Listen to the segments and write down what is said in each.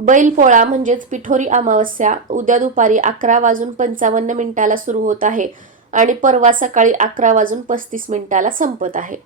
बैलपोळा म्हणजेच पिठोरी अमावस्या उद्या दुपारी अकरा वाजून पंचावन्न मिनिटाला सुरू होत आहे आणि परवा सकाळी अकरा वाजून पस्तीस मिनिटाला संपत आहे.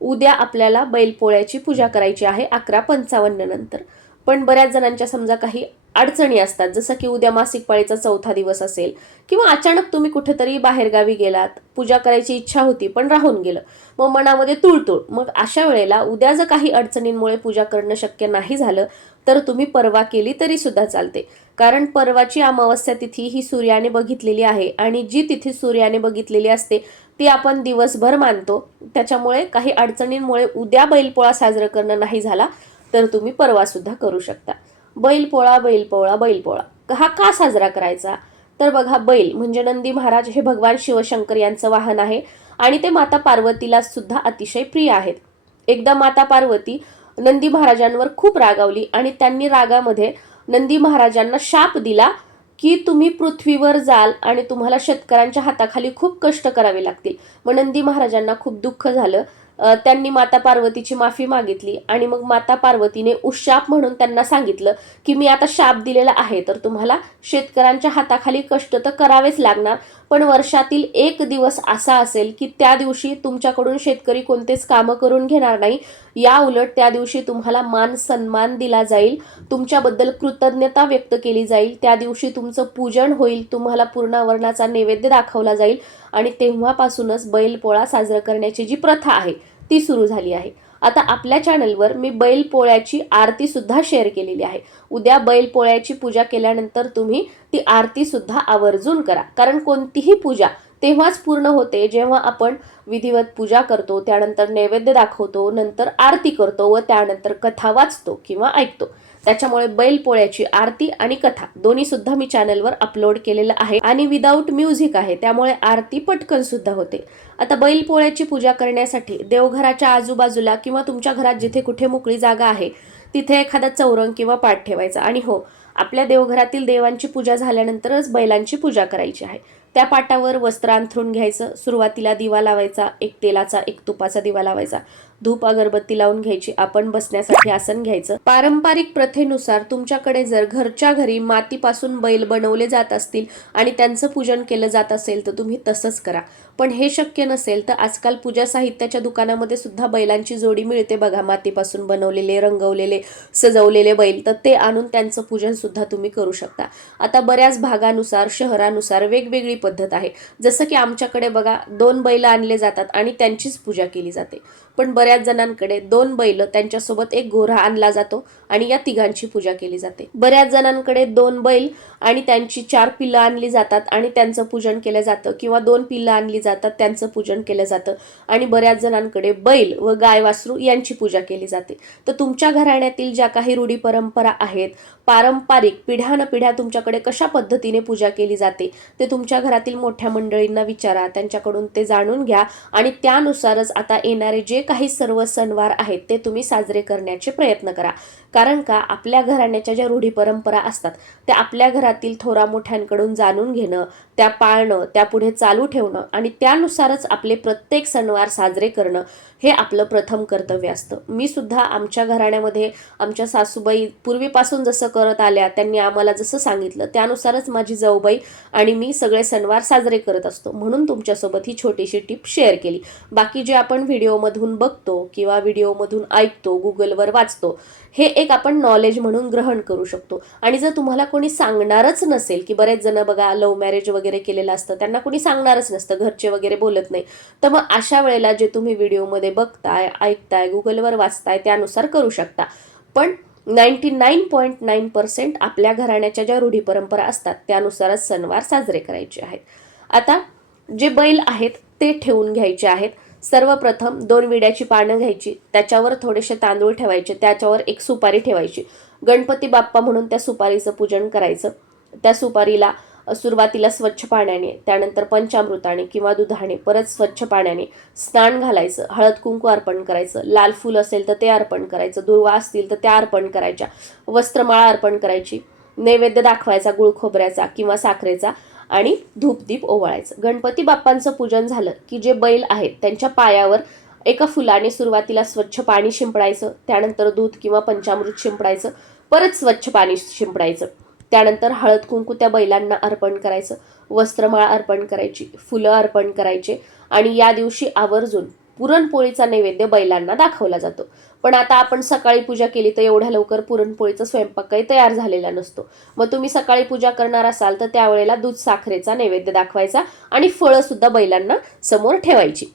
उद्या आपल्याला बैलपोळ्याची पूजा करायची आहे अकरा पंचावन्न नंतर. पण बऱ्याच जणांच्या समजा काही अडचणी असतात जसं की उद्या मासिक पाळीचा चौथा दिवस असेल किंवा अचानक तुम्ही कुठेतरी बाहेरगावी गेलात पूजा करायची इच्छा होती पण राहून गेलं मग मनामध्ये तुळतुळ. मग अशा वेळेला उद्या जर काही अडचणींमुळे पूजा करणं शक्य नाही झालं तर तुम्ही परवा केली तरी सुद्धा चालते. कारण परवाची अमावस्या तिथी ही सूर्याने बघितलेली आहे आणि जी तिथी सूर्याने बघितलेली असते ती आपण दिवसभर मानतो. त्याच्यामुळे काही अडचणींमुळे उद्या बैलपोळा साजरा करणं नाही झाला तर तुम्ही परवासुद्धा करू शकता. बैलपोळा बैलपोळा बैलपोळा हा का साजरा करायचा? तर बघा बैल म्हणजे नंदी महाराज हे भगवान शिवशंकर यांचं वाहन आहे आणि ते माता पार्वतीला सुद्धा अतिशय प्रिय आहेत. एकदा माता पार्वती नंदी महाराजांवर खूप रागावली आणि त्यांनी रागामध्ये नंदी महाराजांना शाप दिला की तुम्ही पृथ्वीवर जाल आणि तुम्हाला शेतकऱ्यांच्या हाताखाली खूप कष्ट करावे लागतील. मग नंदी महाराजांना खूप दुःख झालं त्यांनी माता पार्वतीची माफी मागितली आणि मग माता पार्वतीने उशाप म्हणून त्यांना सांगितलं की मी आता शाप दिलेला आहे तर तुम्हाला शेतकऱ्यांच्या हाताखाली कष्ट तर करावेच लागणार पण वर्षातील एक दिवस असा असेल की त्या दिवशी तुमच्याकडून शेतकरी कोणतेच कामं करून घेणार नाही. या उलट त्या दिवशी तुम्हाला मान सन्मान दिला जाईल तुमच्याबद्दल कृतज्ञता व्यक्त केली जाईल त्या दिवशी तुमचं पूजन होईल तुम्हाला पूर्णावरणाचा नैवेद्य दाखवला जाईल आणि तेव्हापासूनच बैलपोळा साजरा करण्याची जी प्रथा आहे ती सुरू झाली आहे. आता आपल्या चॅनलवर मी बैलपोळ्याची आरती सुद्धा शेअर केलेली आहे. उद्या बैलपोळ्याची पूजा केल्यानंतर तुम्ही ती आरती सुद्धा आवर्जून करा. कारण कोणतीही पूजा तेव्हाच पूर्ण होते. जेव्हा आपण विधिवत पूजा करतो त्यानंतर नैवेद्य दाखवतो नंतर आरती करतो व त्यानंतर कथा वाचतो किंवा ऐकतो. त्याच्यामुळे बैलपोळ्याची आरती आणि कथा दोन्ही सुद्धा मी चॅनलवर अपलोड केलेलं आहे. आणि विदाऊट म्युझिक आहे त्यामुळे आरती पटकन सुद्धा होते. आता बैलपोळ्याची पूजा करण्यासाठी देवघराच्या आजूबाजूला किंवा तुमच्या घरात जिथे कुठे मोकळी जागा आहे तिथे एखादा चौरंग किंवा पाठ ठेवायचा. आणि हो आपल्या देवघरातील देवांची पूजा झाल्यानंतरच बैलांची पूजा करायची आहे. त्या पाटावर वस्त्र अंथरून घ्यायचं सुरुवातीला दिवा लावायचा एक तेलाचा एक तुपाचा दिवा लावायचा. धूप अगरबत्ती लावून घ्यायची आपण बसण्यासाठी आसन घ्यायचं. पारंपरिक प्रथेनुसार तुमच्याकडे जर घरच्या घरी मातीपासून बैल बनवले जात असतील आणि त्यांचं पूजन केलं जात असेल तर तुम्ही तसंच करा. पण हे शक्य नसेल तर आजकाल पूजा साहित्याच्या दुकानामध्ये सुद्धा बैलांची जोडी मिळते बघा. मातीपासून बनवलेले रंगवलेले सजवलेले बैल तर ते आणून त्यांचं पूजन सुद्धा तुम्ही करू शकता. आता बऱ्याच भागानुसार शहरानुसार वेगवेगळी पद्धत आहे. जसं की आमच्याकडे बघा दोन बैल आणले जातात आणि त्यांचीच पूजा केली जाते. पण बऱ्याच जणांकडे दोन बैल त्यांच्यासोबत एक गोरा आणला जातो आणि या तिघांची पूजा केली जाते. बऱ्याच जणांकडे दोन बैल आणि त्यांची चार पिल्लं आणली जातात आणि त्यांचं पूजन केलं जातं किंवा दोन पिल्लं आणली जातात त्यांचं पूजन केलं जातं आणि बऱ्याच जणांकडे बैल व गाय वासरू यांची पूजा केली जाते. तर तुमच्या घराण्यातील ज्या काही रूढी परंपरा आहेत पारंपरिक पिढ्यानपिढ्या तुमच्याकडे कशा पद्धतीने पूजा केली जाते ते तुमच्या घरातील मोठ्या मंडळींना विचारा त्यांच्याकडून ते जाणून घ्या आणि त्यानुसारच आता येणारे जे काही सर्व सणवार आहेत ते तुम्ही साजरे करण्याचे प्रयत्न करा. कारण का आपल्या घराण्याच्या ज्या रूढी परंपरा असतात त्या आपल्या घरातील थोरा मोठ्यांकडून जाणून घेणं त्या पाळणं त्या पुढे चालू ठेवणं आणि त्यानुसारच आपले प्रत्येक सणवार साजरे करणं हे आपलं प्रथम कर्तव्य असतं. मी सुद्धा आमच्या घराण्यामध्ये आमच्या सासूबाई पूर्वीपासून जसं करत आल्या त्यांनी आम्हाला जसं सांगितलं त्यानुसारच माझी जाऊबाई आणि मी सगळे सणवार साजरे करत असतो. म्हणून तुमच्यासोबत ही छोटीशी टिप शेअर केली. बाकी जे आपण व्हिडिओमधून बघतो किंवा व्हिडिओमधून ऐकतो गुगलवर वाचतो हे एक आपण नॉलेज म्हणून ग्रहण करू शकतो. आणि जर तुम्हाला कोणी सांगणारच नसेल की बरेच जण बघा लव्ह मॅरेज वगैरे केलेलं असतं त्यांना कोणी सांगणारच नसतं घरचे वगैरे बोलत नाही. तर मग अशा वेळेला जे तुम्ही व्हिडिओमध्ये बघताय ऐकताय गुगलवर वाचताय त्यानुसार करू शकता. पण ninety nine point nine percent आपल्या घराण्याच्या ज्या रूढी परंपरा असतात त्यानुसारच सणवार साजरे करायचे आहेत. आता जे बैल आहेत ते ठेवून घ्यायचे आहेत. सर्वप्रथम दोन विड्याची पानं घ्यायची त्याच्यावर थोडेसे तांदूळ ठेवायचे त्याच्यावर एक सुपारी ठेवायची. गणपती बाप्पा म्हणून त्या सुपारीचं पूजन करायचं. त्या सुपारीला सुरुवातीला स्वच्छ पाण्याने त्यानंतर पंचामृताने किंवा दुधाने परत स्वच्छ पाण्याने स्नान घालायचं हळद कुंकू अर्पण करायचं लाल फूल असेल तर ते अर्पण करायचं दुर्वा असतील तर त्या अर्पण करायच्या वस्त्रमाळा अर्पण करायची नैवेद्य दाखवायचा गुळ खोबऱ्याचा किंवा साखरेचा आणि धूपदीप ओवाळायचं. गणपती बाप्पांचं पूजन झालं की जे बैल आहेत त्यांच्या पायावर एका फुलाने सुरुवातीला स्वच्छ पाणी शिंपडायचं त्यानंतर दूध किंवा पंचामृत शिंपडायचं परत स्वच्छ पाणी शिंपडायचं. त्यानंतर हळद कुंकू त्या बैलांना अर्पण करायचं वस्त्रमाळ अर्पण करायची फुलं अर्पण करायचे आणि या दिवशी आवर्जून पुरणपोळीचा नैवेद्य बैलांना दाखवला जातो. पण आता आपण सकाळी पूजा केली तर एवढ्या लवकर पुरणपोळीचा स्वयंपाक काही तयार झालेला नसतो. मग तुम्ही सकाळी पूजा करणार असाल तर त्यावेळेला दूध साखरेचा नैवेद्य दाखवायचा आणि फळं सुद्धा बैलांना समोर ठेवायची.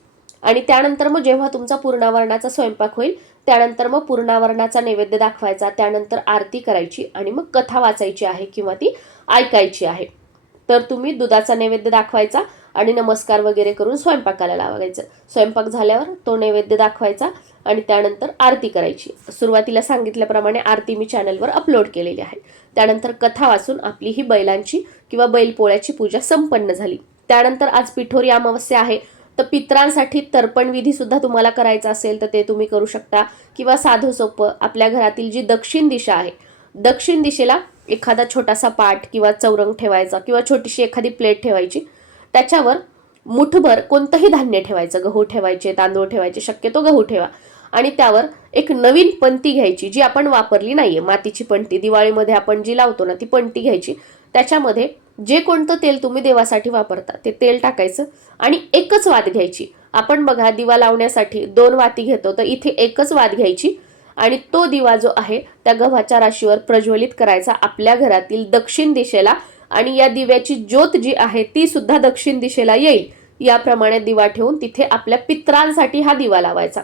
आणि त्यानंतर मग जेव्हा तुमचा पूर्णावरणाचा स्वयंपाक होईल त्यानंतर मग पूर्णावरणाचा नैवेद्य दाखवायचा त्यानंतर आरती करायची आणि मग कथा वाचायची आहे किंवा ती ऐकायची आहे. तर तुम्ही दुधाचा नैवेद्य दाखवायचा आणि नमस्कार वगैरे करून स्वयंपाकाला लावायचं. स्वयंपाक झाल्यावर तो नैवेद्य दाखवायचा आणि त्यानंतर आरती करायची. सुरुवातीला सांगितल्याप्रमाणे आरती मी चॅनलवर अपलोड केलेली आहे. त्यानंतर कथा वाचून आपली ही बैलांची किंवा बैलपोळ्याची पूजा संपन्न झाली. त्यानंतर आज पिठोरी अमावस्या आहे. तर पित्रांसाठी तर्पण सुद्धा तुम्हाला करायचा असेल तर ते तुम्ही करू शकता. किंवा साधं सोपं आपल्या घरातील जी दक्षिण दिशा आहे दक्षिण दिशेला एखादा छोटासा पाट किंवा चौरंग ठेवायचा किंवा छोटीशी एखादी प्लेट ठेवायची. त्याच्यावर मुठभर कोणतंही धान्य ठेवायचं गहू ठेवायचे तांदूळ ठेवायचे शक्यतो गहू ठेवा. आणि त्यावर एक नवीन पंती घ्यायची जी आपण वापरली नाहीये. मातीची पंती दिवाळीमध्ये आपण जी लावतो ना ती पंती घ्यायची. त्याच्यामध्ये जे कोणतं तेल तुम्ही देवासाठी वापरता ते तेल टाकायचं आणि एकच वात घ्यायची. आपण बघा दिवा लावण्यासाठी दोन वाती घेतो तर इथे एकच वात घ्यायची आणि तो दिवा जो आहे त्या गव्हाच्या राशीवर प्रज्वलित करायचा आपल्या घरातील दक्षिण दिशेला आणि या दिव्याची ज्योत जी आहे ती सुद्धा दक्षिण दिशेला येईल. याप्रमाणे दिवा ठेवून तिथे आपल्या पित्रांसाठी हा दिवा लावायचा.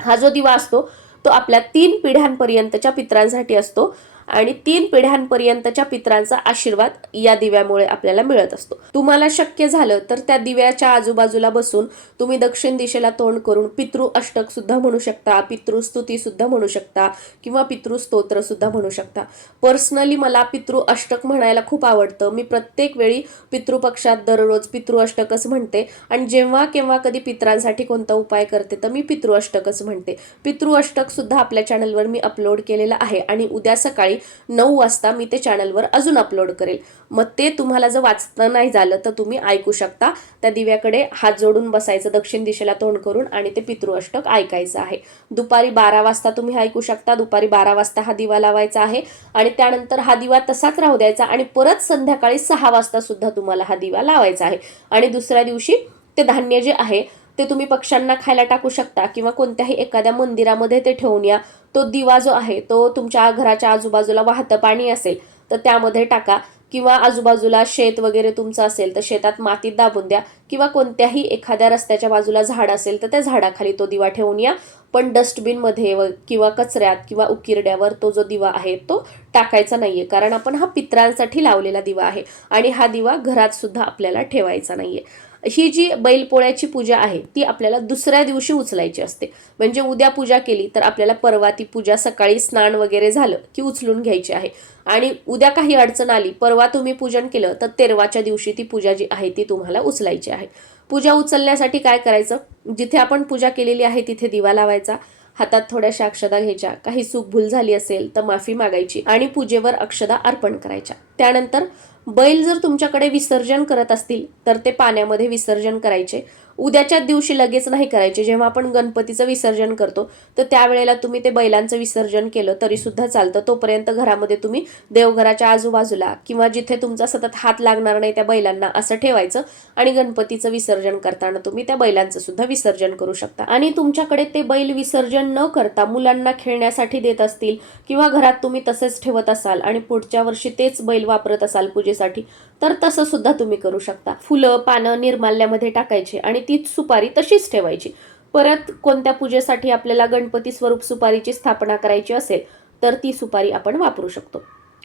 हा जो दिवा असतो तो आपल्या तीन पिढ्यांपर्यंतच्या पित्रांसाठी असतो. आणि तीन पिढ्यांपर्यंतच्या पित्रांचा आशीर्वाद या दिव्यामुळे आपल्याला मिळत असतो. तुम्हाला शक्य झालं तर त्या दिव्याच्या आजूबाजूला बसून तुम्ही दक्षिण दिशेला तोंड करून पितृ अष्टक सुद्धा म्हणू शकता पितृस्तुती सुद्धा म्हणू शकता किंवा पितृस्तोत्र सुद्धा म्हणू शकता. पर्सनली मला पितृ अष्टक म्हणायला खूप आवडतं. मी प्रत्येक वेळी पितृपक्षात दररोज पितृ अष्टकच म्हणते आणि जेव्हा केव्हा कधी पित्रांसाठी कोणता उपाय करते तर मी पितृ अष्टकच म्हणते. पितृ अष्टक सुद्धा आपल्या चॅनलवर मी अपलोड केलेलं आहे आणि उद्या सकाळी नऊ वाजता मी ते चॅनलवर अजून अपलोड करेल. मग ते तुम्हाला जर वाचता नाही झालं तर तुम्ही ऐकू शकता. त्या दिव्याकडे हात जोडून बसायचं दक्षिण दिशेला तोंड करून आणि ते पितृ अष्टक ऐकायचं आहे. दुपारी बारा वाजता तुम्ही ऐकू शकता. दुपारी बारा वाजता हा दिवा लावायचा आहे आणि त्यानंतर हा दिवा तसाच राहू द्यायचा आणि परत संध्याकाळी सहा वाजता सुद्धा तुम्हाला हा दिवा लावायचा आहे. आणि दुसऱ्या दिवशी ते धान्य जे आहे ते तुम्ही पक्ष्यांना खायला टाकू शकता किंवा कोणत्याही एखाद्या मंदिरामध्ये ते ठेवून या. तो दिवा जो आहे तो तुमच्या घराच्या आजूबाजूला वाहतं पाणी असेल तर त्यामध्ये टाका. किंवा आजूबाजूला शेत वगैरे तुमचं असेल तर शेतात मातीत दाबून द्या. किंवा कोणत्याही एखाद्या रस्त्याच्या बाजूला झाड असेल तर त्या झाडाखाली तो दिवा ठेवून या. पण डस्टबिनमध्ये व किंवा कचऱ्यात किंवा उकिरड्यावर तो जो दिवा आहे तो टाकायचा नाहीये. कारण आपण हा पित्रांसाठी लावलेला दिवा आहे आणि हा दिवा घरात सुद्धा आपल्याला ठेवायचा नाहीये. ही जी बैलपोळ्याची पूजा आहे ती आपल्याला दुसऱ्या दिवशी उचलायची असते. म्हणजे उद्या पूजा केली तर आपल्याला परवा ती पूजा सकाळी स्नान वगैरे झालं की उचलून घ्यायची आहे. आणि उद्या काही अडचण आली परवा तुम्ही पूजन केलं तर तेरवाच्या दिवशी ती पूजा जी आहे ती तुम्हाला उचलायची आहे. पूजा उचलण्यासाठी काय करायचं? जिथे आपण पूजा केलेली आहे तिथे दिवा लावायचा हातात थोड्याशा अक्षदा घ्यायच्या काही चूक भूल झाली असेल तर माफी मागायची आणि पूजेवर अक्षदा अर्पण करायच्या. त्यानंतर बैल जर तुमच्याकडे विसर्जन करत असतील तर ते पाण्यामध्ये विसर्जन करायचे. उद्याच्या दिवशी लगेच नाही करायचे. जेव्हा आपण गणपतीचं विसर्जन करतो तर त्यावेळेला तुम्ही ते बैलांचं विसर्जन केलं तरी सुद्धा चालतं. तोपर्यंत घरामध्ये तुम्ही देवघराच्या आजूबाजूला किंवा जिथे तुमचा सतत हात लागणार नाही त्या बैलांना असं ठेवायचं आणि गणपतीचं विसर्जन करताना तुम्ही त्या बैलांचं सुद्धा विसर्जन करू शकता. आणि तुमच्याकडे ते बैल विसर्जन न करता मुलांना खेळण्यासाठी देत असतील किंवा घरात तुम्ही तसेच ठेवत असाल आणि पुढच्या वर्षी तेच बैल वापरत असाल पूजे पूजेसाठी तर तसं सुद्धा तुम्ही करू शकता. फुलं पानं निर्माल्यामध्ये टाकायची आणि तीच सुपारी तशीच ठेवायची. परत कोणत्या पूजेसाठी आपल्याला गणपती स्वरूप सुपारीची स्थापना करायची असेल तर ती सुपारी आपण वापरू शकतो.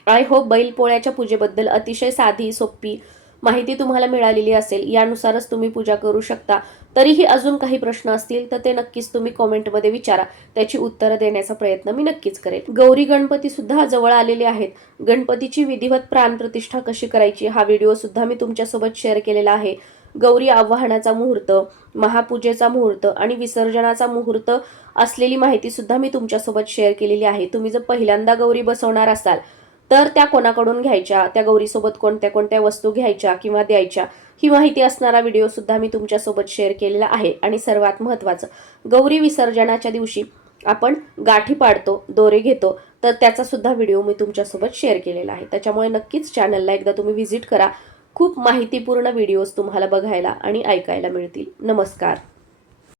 आय होप बैल पोळ्याच्या पूजेबद्दल अतिशय साधी सोपी माहिती तुम्हाला मिळालेली असेल यानुसारच तुम्ही पूजा करू शकता. तरीही अजून काही प्रश्न असतील तर ते नक्कीच तुम्ही कॉमेंटमध्ये विचारा. त्याची उत्तरं देण्याचा प्रयत्न मी नक्कीच करेन. गौरी गणपती सुद्धा जवळ आलेले आहेत. गणपतीची विधिवत प्राणप्रतिष्ठा कशी करायची हा व्हिडिओ सुद्धा मी तुमच्यासोबत शेअर केलेला आहे. गौरी आव्हानाचा मुहूर्त महापूजेचा मुहूर्त आणि विसर्जनाचा मुहूर्त असलेली माहिती सुद्धा मी तुमच्यासोबत शेअर केलेली आहे. तुम्ही जर पहिल्यांदा गौरी बसवणार असाल तर त्या कोणाकडून घ्यायच्या त्या गौरीसोबत कोणत्या कोणत्या वस्तू घ्यायच्या किंवा द्यायच्या ही माहिती असणारा व्हिडिओ सुद्धा मी तुमच्यासोबत शेअर केलेला आहे. आणि सर्वात महत्त्वाचं गौरी विसर्जनाच्या दिवशी आपण गाठी पाडतो दोरे घेतो तर त्याचा सुद्धा व्हिडिओ मी तुमच्यासोबत शेअर केलेला आहे. त्याच्यामुळे नक्कीच चॅनलला एकदा तुम्ही व्हिजिट करा. खूप माहितीपूर्ण व्हिडिओज तुम्हाला बघायला आणि ऐकायला मिळतील. नमस्कार.